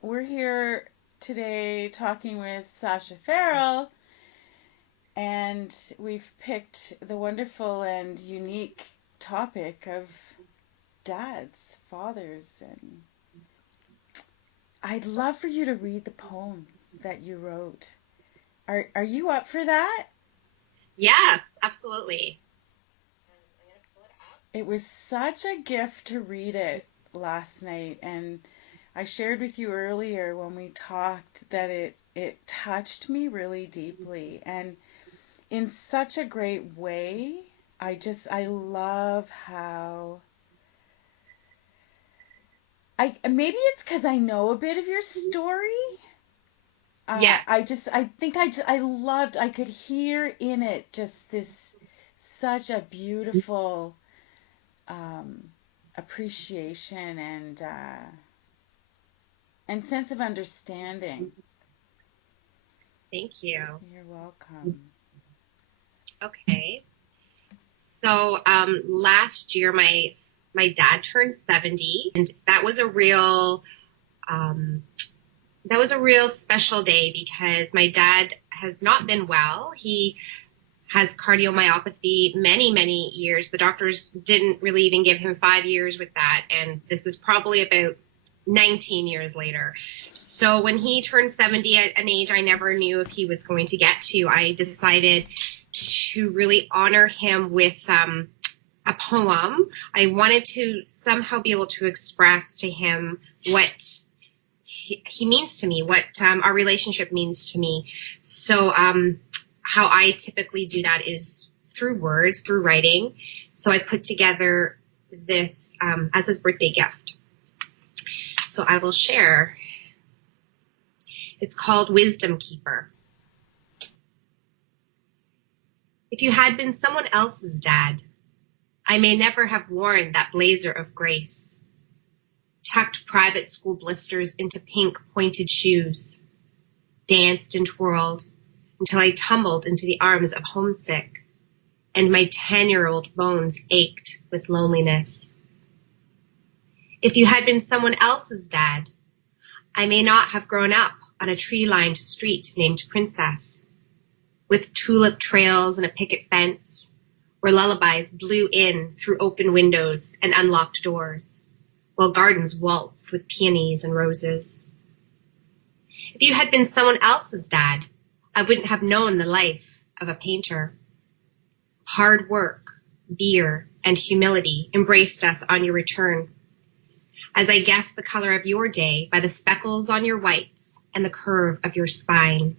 we're here today talking with Sacha Farrell, and we've picked the wonderful and unique topic of dads, fathers, and I'd love for you to read the poem that you wrote. Are you up for that? Yes, absolutely. It was such a gift to read it last night, and I shared with you earlier when we talked that it touched me really deeply and in such a great way. I love how I maybe it's because I know a bit of your story. Yes. I loved, I could hear in it just this such a beautiful um, appreciation and sense of understanding. Thank you. You're welcome. Okay. So last year my dad turned 70, and um, that was a real special day because my dad has not been well. He has cardiomyopathy many years. The doctors didn't really even give him 5 years with that, and this is probably about 19 years later. So when he turned 70 at an age I never knew if he was going to get to, I decided to really honor him with a poem. I wanted to somehow be able to express to him what he means to me, what our relationship means to me. So how I typically do that is through words, through writing. So I put together this as his birthday gift. So I will share. It's called Wisdom Keeper. If you had been someone else's dad, I may never have worn that blazer of grace, tucked private school blisters into pink pointed shoes, danced and twirled until I tumbled into the arms of homesick, and my 10-year-old bones ached with loneliness. If you had been someone else's dad, I may not have grown up on a tree-lined street named Princess, with tulip trails and a picket fence, where lullabies blew in through open windows and unlocked doors, while gardens waltzed with peonies and roses. If you had been someone else's dad, I wouldn't have known the life of a painter. Hard work, beer, and humility embraced us on your return, as I guessed the color of your day by the speckles on your whites and the curve of your spine.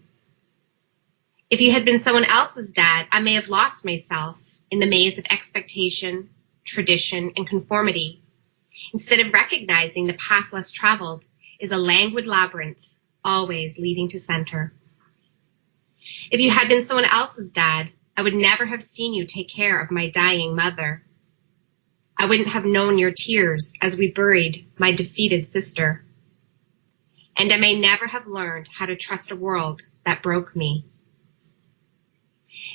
If you had been someone else's dad, I may have lost myself in the maze of expectation, tradition, and conformity, instead of recognizing the path less traveled is a languid labyrinth, always leading to center. If you had been someone else's dad, I would never have seen you take care of my dying mother. I wouldn't have known your tears as we buried my defeated sister. And I may never have learned how to trust a world that broke me.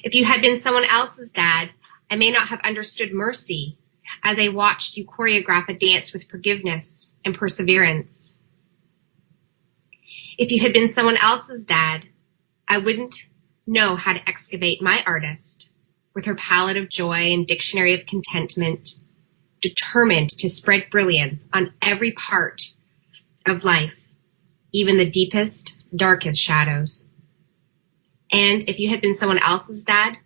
If you had been someone else's dad, I may not have understood mercy as I watched you choreograph a dance with forgiveness and perseverance. If you had been someone else's dad, I wouldn't know how to excavate my artist with her palette of joy and dictionary of contentment, determined to spread brilliance on every part of life, even the deepest, darkest shadows. And if you had been someone else's dad,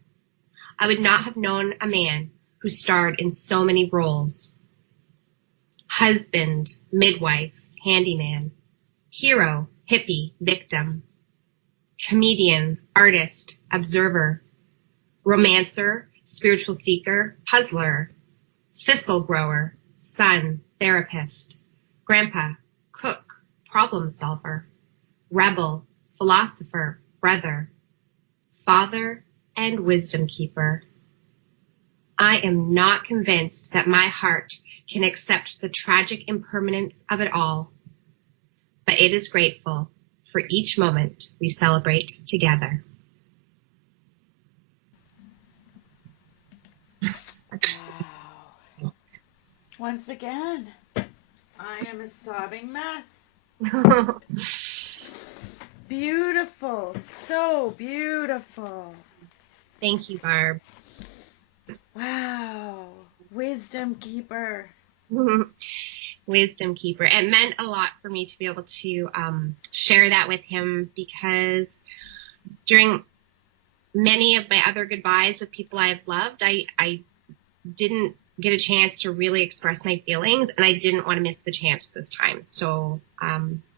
I would not have known a man who starred in so many roles. Husband, midwife, handyman, hero, hippie, victim, comedian, artist, observer, romancer, spiritual seeker, puzzler, thistle grower, son, therapist, grandpa, cook, problem solver, rebel, philosopher, brother, father, and wisdom keeper. I am not convinced that my heart can accept the tragic impermanence of it all, but it is grateful for each moment we celebrate together. Wow. Once again, I am a sobbing mess. Beautiful. So beautiful. Thank you, Barb. Wow. Wisdom keeper. Wisdom keeper. It meant a lot for me to be able to share that with him, because during many of my other goodbyes with people I've loved, I didn't get a chance to really express my feelings, and I didn't want to miss the chance this time. So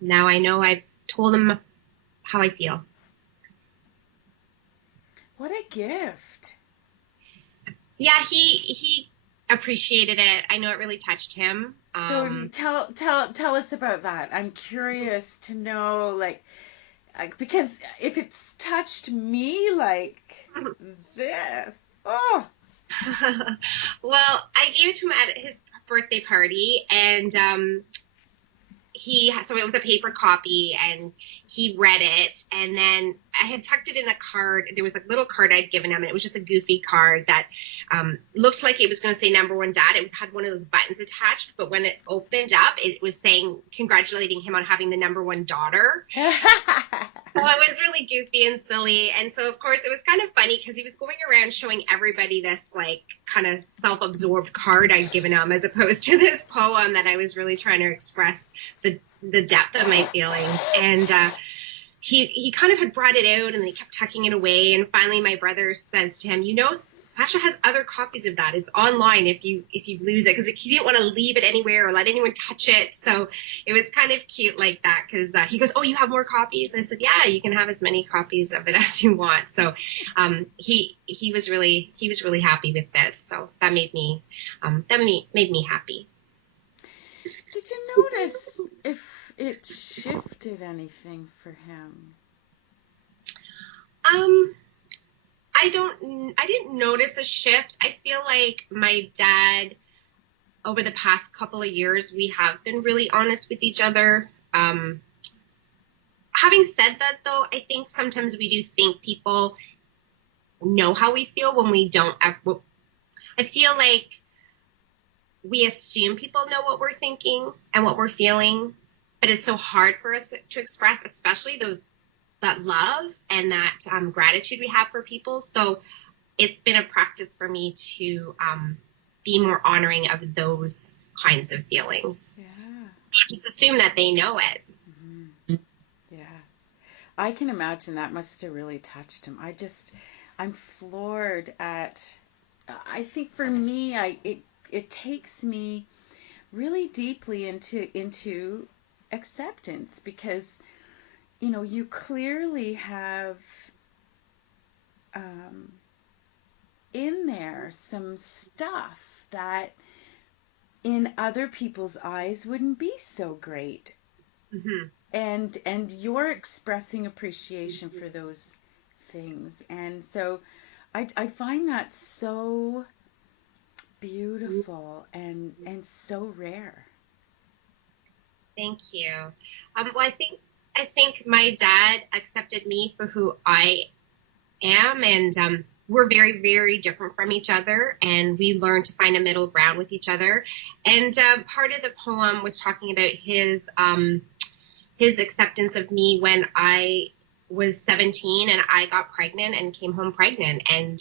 now I know I've told him how I feel. What a gift. Yeah, he appreciated it. I know it really touched him. So tell us about that. I'm curious to know, like, because if it's touched me like this, oh. Well, I gave it to him at his birthday party, and so it was a paper copy, and he read it, and then I had tucked it in a card. There was a little card I'd given him, and it was just a goofy card that looked like it was going to say number one dad. It had one of those buttons attached, but when it opened up, it was saying, congratulating him on having the number one daughter. So it was really goofy and silly. And so, of course, it was kind of funny because he was going around showing everybody this, like, kind of self-absorbed card I'd given him, as opposed to this poem that I was really trying to express the depth of my feelings. And he kind of had brought it out, and then he kept tucking it away. And finally, my brother says to him, Sacha has other copies of that. It's online if you lose it, because he didn't want to leave it anywhere or let anyone touch it. So it was kind of cute like that, because he goes, oh, you have more copies? And I said, yeah, you can have as many copies of it as you want. So he was really happy with this. So that made me happy. Did you notice if it shifted anything for him? I didn't notice a shift. I feel like my dad, over the past couple of years, we have been really honest with each other. Having said that, though, I think sometimes we do think people know how we feel when we don't. I feel like we assume people know what we're thinking and what we're feeling, but it's so hard for us to express, especially that love and that gratitude we have for people. So it's been a practice for me to be more honoring of those kinds of feelings. Yeah. Just assume that they know it. Mm-hmm. Yeah. I can imagine that must have really touched him. I'm floored at, I think for me, it takes me really deeply into acceptance, because you clearly have in there some stuff that in other people's eyes wouldn't be so great. Mm-hmm. And you're expressing appreciation for those things. And so I find that so beautiful and so rare. Thank you. Well, I think my dad accepted me for who I am, and we're very, very different from each other, and we learned to find a middle ground with each other. And part of the poem was talking about his acceptance of me when I was 17 and I got pregnant and came home pregnant. And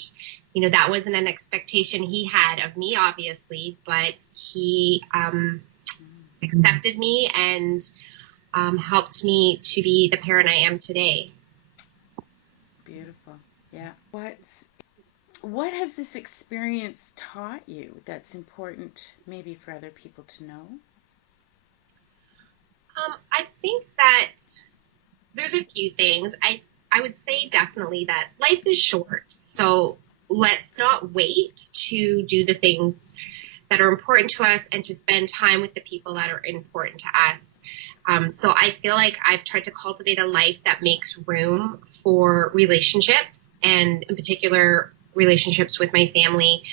that wasn't an expectation he had of me, obviously, but he accepted me and helped me to be the parent I am today. Beautiful. Yeah. What has this experience taught you that's important maybe for other people to know? I think that there's a few things. I would say definitely that life is short, so let's not wait to do the things that are important to us and to spend time with the people that are important to us. So I feel like I've tried to cultivate a life that makes room for relationships, and in particular relationships with my family,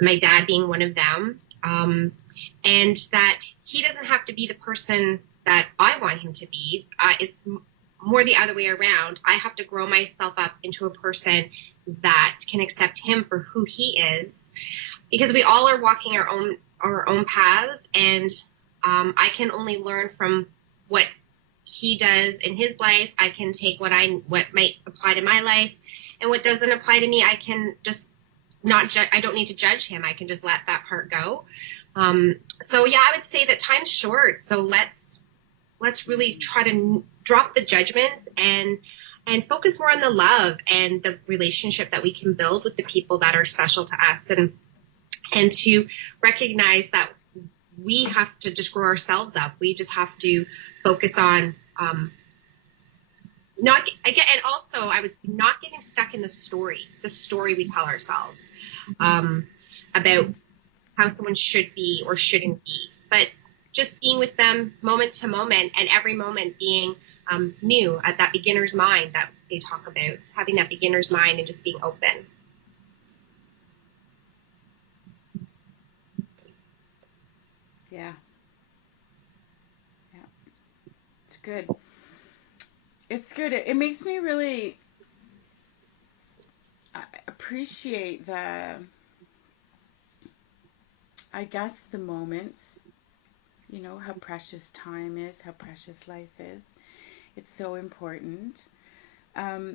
my dad being one of them, and that he doesn't have to be the person that I want him to be. It's more the other way around. I have to grow myself up into a person that can accept him for who he is, because we all are walking our own paths, and I can only learn from what he does in his life, I can take what might apply to my life, and what doesn't apply to me, I can just not judge. I don't need to judge him. I can just let that part go. So yeah, I would say that time's short. So let's really try to drop the judgments and focus more on the love and the relationship that we can build with the people that are special to us, and to recognize that we have to just grow ourselves up. We just have to focus on not getting stuck in the story we tell ourselves about how someone should be or shouldn't be, but just being with them moment to moment, and every moment being new, at that beginner's mind that they talk about, having that beginner's mind and just being open. Yeah. Yeah. It's good. It's good. It makes me really appreciate the moments, how precious time is, how precious life is. It's so important. I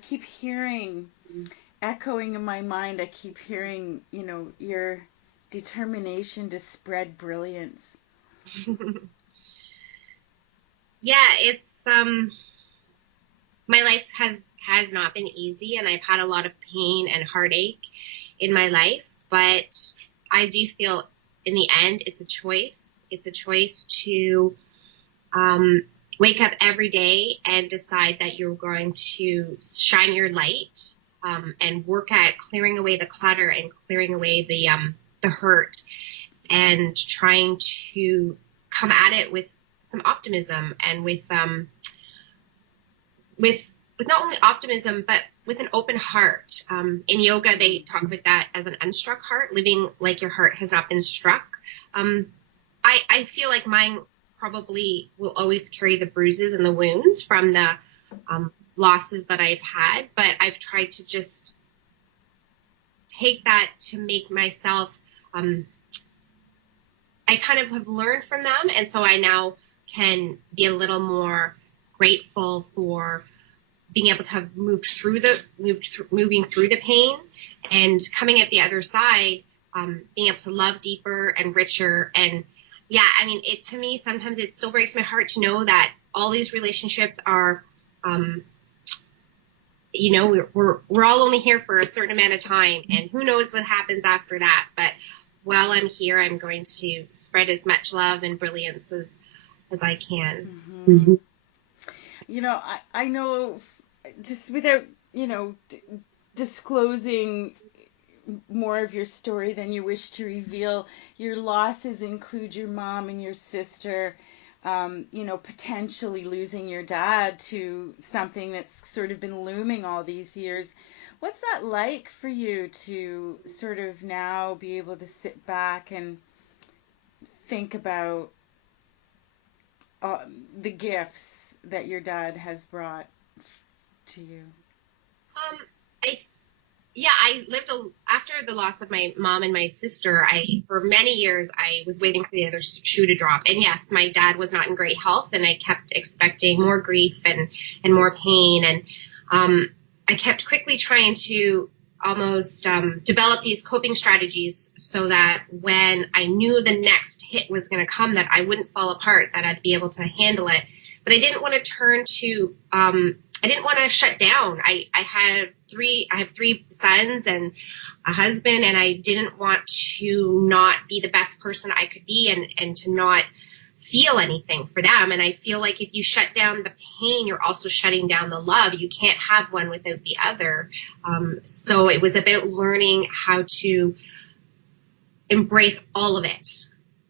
keep hearing, echoing in my mind, I keep hearing, your determination to spread brilliance. Yeah, it's my life has not been easy, and I've had a lot of pain and heartache in my life, but I do feel in the end it's a choice. It's a choice to wake up every day and decide that you're going to shine your light, and work at clearing away the clutter and clearing away the hurt, and trying to come at it with some optimism, and with not only optimism, but with an open heart. In yoga, they talk about that as an unstruck heart, living like your heart has not been struck. I feel like mine probably will always carry the bruises and the wounds from the losses that I've had, but I've tried to just take that to make myself, I kind of have learned from them, and so I now can be a little more grateful for being able to have moving through the pain, and coming at the other side, being able to love deeper and richer. And yeah, I mean, to me, sometimes it still breaks my heart to know that all these relationships are, we're all only here for a certain amount of time, and who knows what happens after that. But while I'm here, I'm going to spread as much love and brilliance as I can. Mm-hmm. I know, just without, disclosing more of your story than you wish to reveal, your losses include your mom and your sister, potentially losing your dad to something that's sort of been looming all these years. What's that like for you to sort of now be able to sit back and think about the gifts that your dad has brought to you? I lived after the loss of my mom and my sister. For many years, I was waiting for the other shoe to drop. And yes, my dad was not in great health, and I kept expecting more grief and more pain. And I kept quickly trying to almost develop these coping strategies so that when I knew the next hit was going to come, that I wouldn't fall apart, that I'd be able to handle it. But I didn't want to I didn't want to shut down. I have three sons and a husband, and I didn't want to not be the best person I could be, and to not feel anything for them. And I feel like if you shut down the pain, you're also shutting down the love. You can't have one without the other. So it was about learning how to embrace all of it,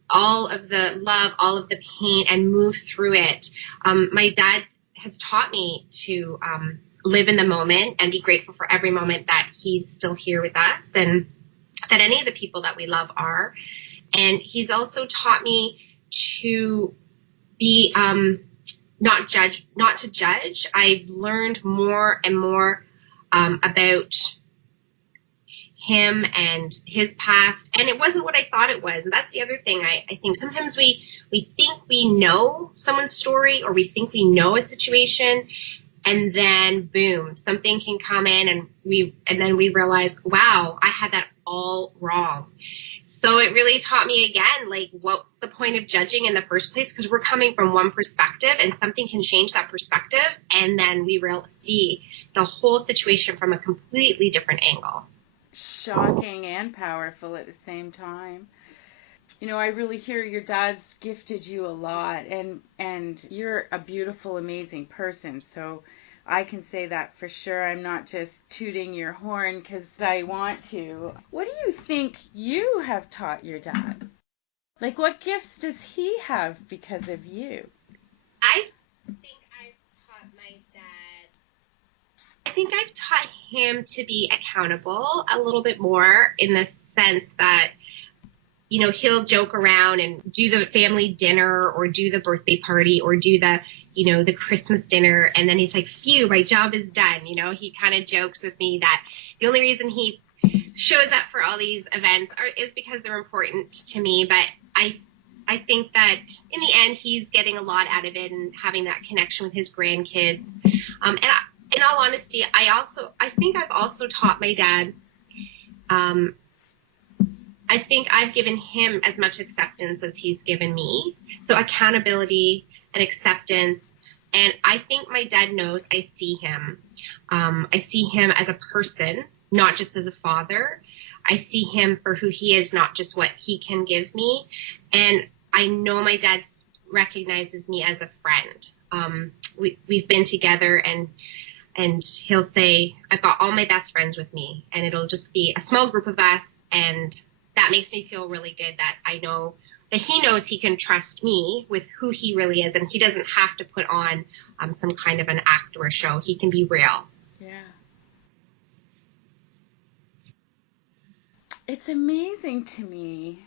all of the love, all of the pain, and move through it. My dad has taught me to live in the moment and be grateful for every moment that he's still here with us, and that any of the people that we love are. And he's also taught me to be not to judge. I've learned more and more about him and his past, and it wasn't what I thought it was. And that's the other thing. I think sometimes we think we know someone's story, or we think we know a situation, and then boom, something can come in, and then we realize, wow, I had that all wrong. So it really taught me again, like, what's the point of judging in the first place? Because we're coming from one perspective, and something can change that perspective, and then we see the whole situation from a completely different angle. Shocking and powerful at the same time. I really hear your dad's gifted you a lot, and you're a beautiful, amazing person. So I can say that for sure. I'm not just tooting your horn because I want to. What do you think you have taught your dad? Like, what gifts does he have because of you? I think I've taught my dad. I think I've taught him to be accountable a little bit more, in the sense that, he'll joke around and do the family dinner, or do the birthday party, or do the Christmas dinner. And then he's like, phew, my job is done. He kind of jokes with me that the only reason he shows up for all these events is because they're important to me. But I think that in the end, he's getting a lot out of it, and having that connection with his grandkids. In all honesty, I think I've also taught my dad, I think I've given him as much acceptance as he's given me. So accountability and acceptance. And I think my dad knows I see him. I see him as a person, not just as a father. I see him for who he is, not just what he can give me. And I know my dad recognizes me as a friend. We've been together, and he'll say, I've got all my best friends with me, and it'll just be a small group of us. And that makes me feel really good, that I know that he knows he can trust me with who he really is, and he doesn't have to put on some kind of an act or a show. He can be real. Yeah. It's amazing to me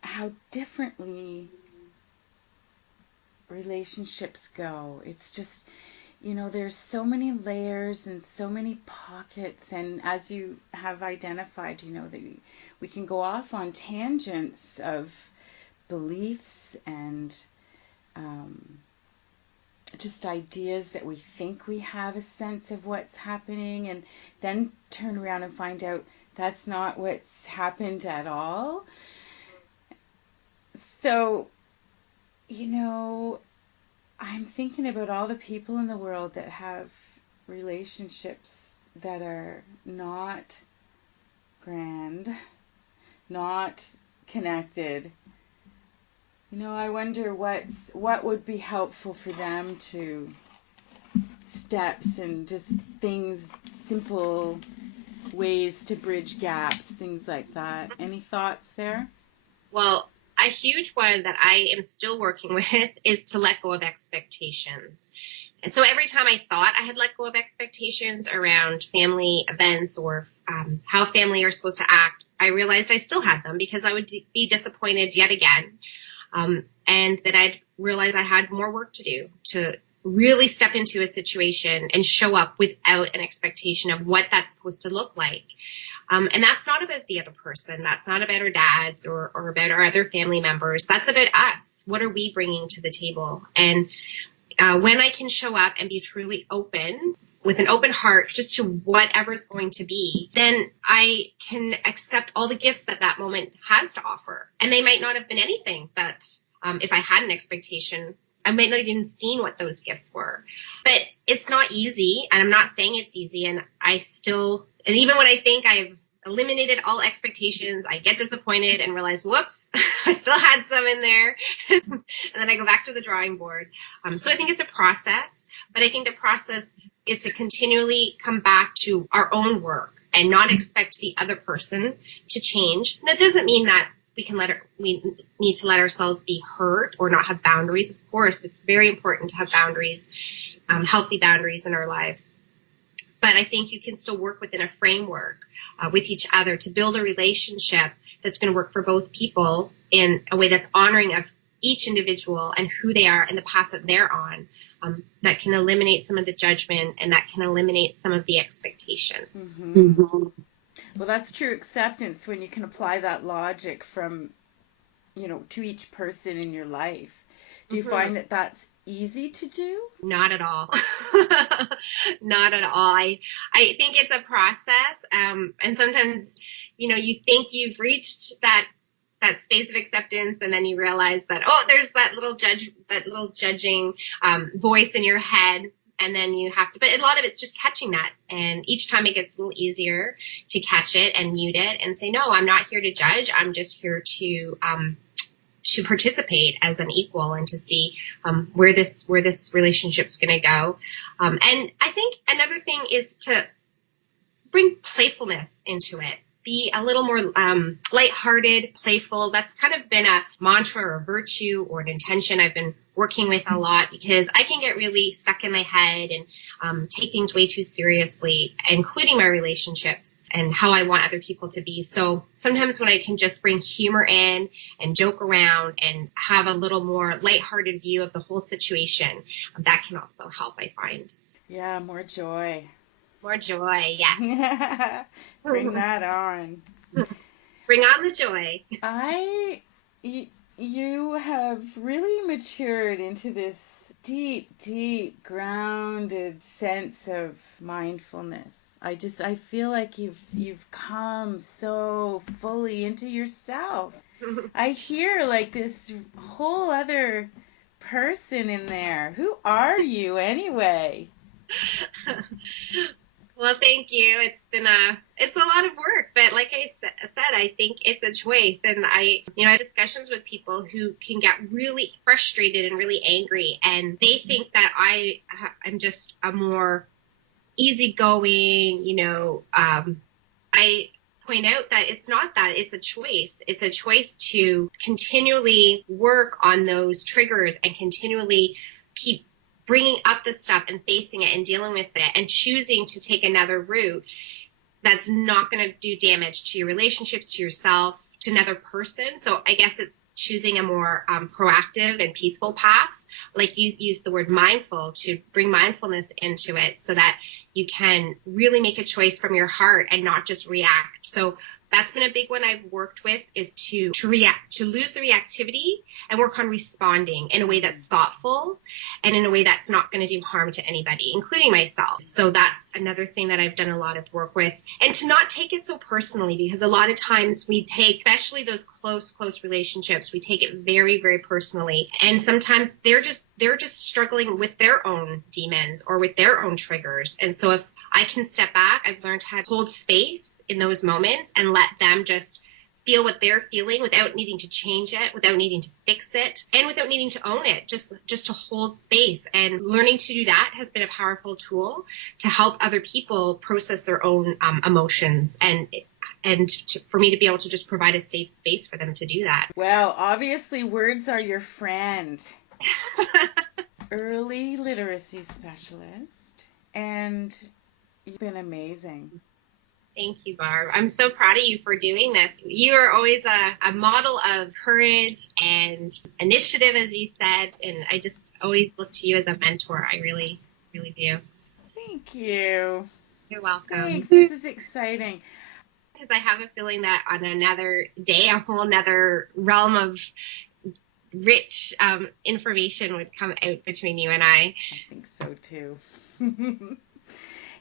how differently relationships go. It's just, there's so many layers and so many pockets. And as you have identified, that we can go off on tangents of beliefs and just ideas that we think we have a sense of what's happening, and then turn around and find out that's not what's happened at all. So, I'm thinking about all the people in the world that have relationships that are not grand, not connected. I wonder what would be helpful for them, to steps and just things, simple ways to bridge gaps, things like that. Any thoughts there? Well, a huge one that I am still working with is to let go of expectations. And so every time I thought I had let go of expectations around family events, or how family are supposed to act, I realized I still had them, because I would be disappointed yet again. And that I'd realized I had more work to do to really step into a situation and show up without an expectation of what that's supposed to look like. And that's not about the other person. That's not about our dads or about our other family members. That's about us. What are we bringing to the table? And when I can show up and be truly open, with an open heart, just to whatever's going to be, then I can accept all the gifts that moment has to offer. And they might not have been anything that, if I had an expectation, I might not have even seen what those gifts were. But it's not easy, and I'm not saying it's easy. And even when I think I've eliminated all expectations, I get disappointed and realize, whoops, I still had some in there. And then I go back to the drawing board. So I think it's a process, but I think the process is to continually come back to our own work and not expect the other person to change. And that doesn't mean that we need to let ourselves be hurt or not have boundaries. Of course, it's very important to have boundaries, healthy boundaries in our lives. But I think you can still work within a framework with each other to build a relationship that's going to work for both people in a way that's honoring of each individual and who they are and the path that they're on, that can eliminate some of the judgment and that can eliminate some of the expectations. Mm-hmm. Mm-hmm. Well, that's true acceptance when you can apply that logic from, to each person in your life. Do you find that that's easy to do? Not at all. Not at all. I think it's a process. And sometimes, you think you've reached that space of acceptance, and then you realize that, there's that little judging voice in your head. And then you have to, but a lot of it's just catching that. And each time it gets a little easier to catch it and mute it and say, no, I'm not here to judge. I'm just here to participate as an equal and to see where this relationship's going to go. And I think another thing is to bring playfulness into it. Be a little more lighthearted, playful. That's kind of been a mantra or a virtue or an intention I've been working with a lot, because I can get really stuck in my head and take things way too seriously, including my relationships and how I want other people to be. So sometimes when I can just bring humor in and joke around and have a little more lighthearted view of the whole situation, that can also help, I find. Yeah, more joy. More joy, yes. Bring that on. Bring on the joy. You have really matured into this deep, grounded sense of mindfulness. I feel like you've come so fully into yourself. I hear like this whole other person in there. Who are you anyway? Well, thank you. It's a lot of work, but like I said, I think it's a choice. And I have discussions with people who can get really frustrated and really angry, and they think that I'm just a more easygoing, I point out that it's not that. It's a choice. It's a choice to continually work on those triggers and continually keep bringing up the stuff and facing it and dealing with it and choosing to take another route that's not going to do damage to your relationships, to yourself, to another person. So I guess it's choosing a more proactive and peaceful path. Like you use the word mindful, to bring mindfulness into it so that you can really make a choice from your heart and not just react. So that's been a big one I've worked with, is to lose the reactivity and work on responding in a way that's thoughtful and in a way that's not going to do harm to anybody, including myself. So that's another thing that I've done a lot of work with, and to not take it so personally, because a lot of times we take, especially those close relationships, we take it very, very personally. And sometimes they're just struggling with their own demons or with their own triggers. And so if I can step back, I've learned how to hold space in those moments and let them just feel what they're feeling without needing to change it, without needing to fix it, and without needing to own it, just to hold space. And learning to do that has been a powerful tool to help other people process their own emotions, and for me to be able to just provide a safe space for them to do that. Well, obviously words are your friend. Early literacy specialist, and you've been amazing. Thank you, Barb. I'm so proud of you for doing this. You are always a model of courage and initiative, as you said, and I just always look to you as a mentor. I really, really do. Thank you. You're welcome. Thanks. This is exciting. Because I have a feeling that on another day, a whole nother realm of rich information would come out between you and I. I think so too.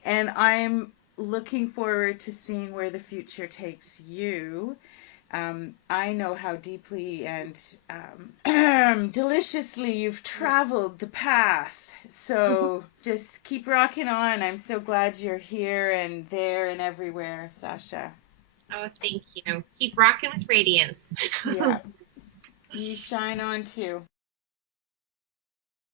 And I'm looking forward to seeing where the future takes you. I know how deeply and deliciously you've traveled the path. So just keep rocking on. I'm so glad you're here and there and everywhere, Sacha. Oh, thank you. Keep rocking with radiance. Yeah. You shine on too.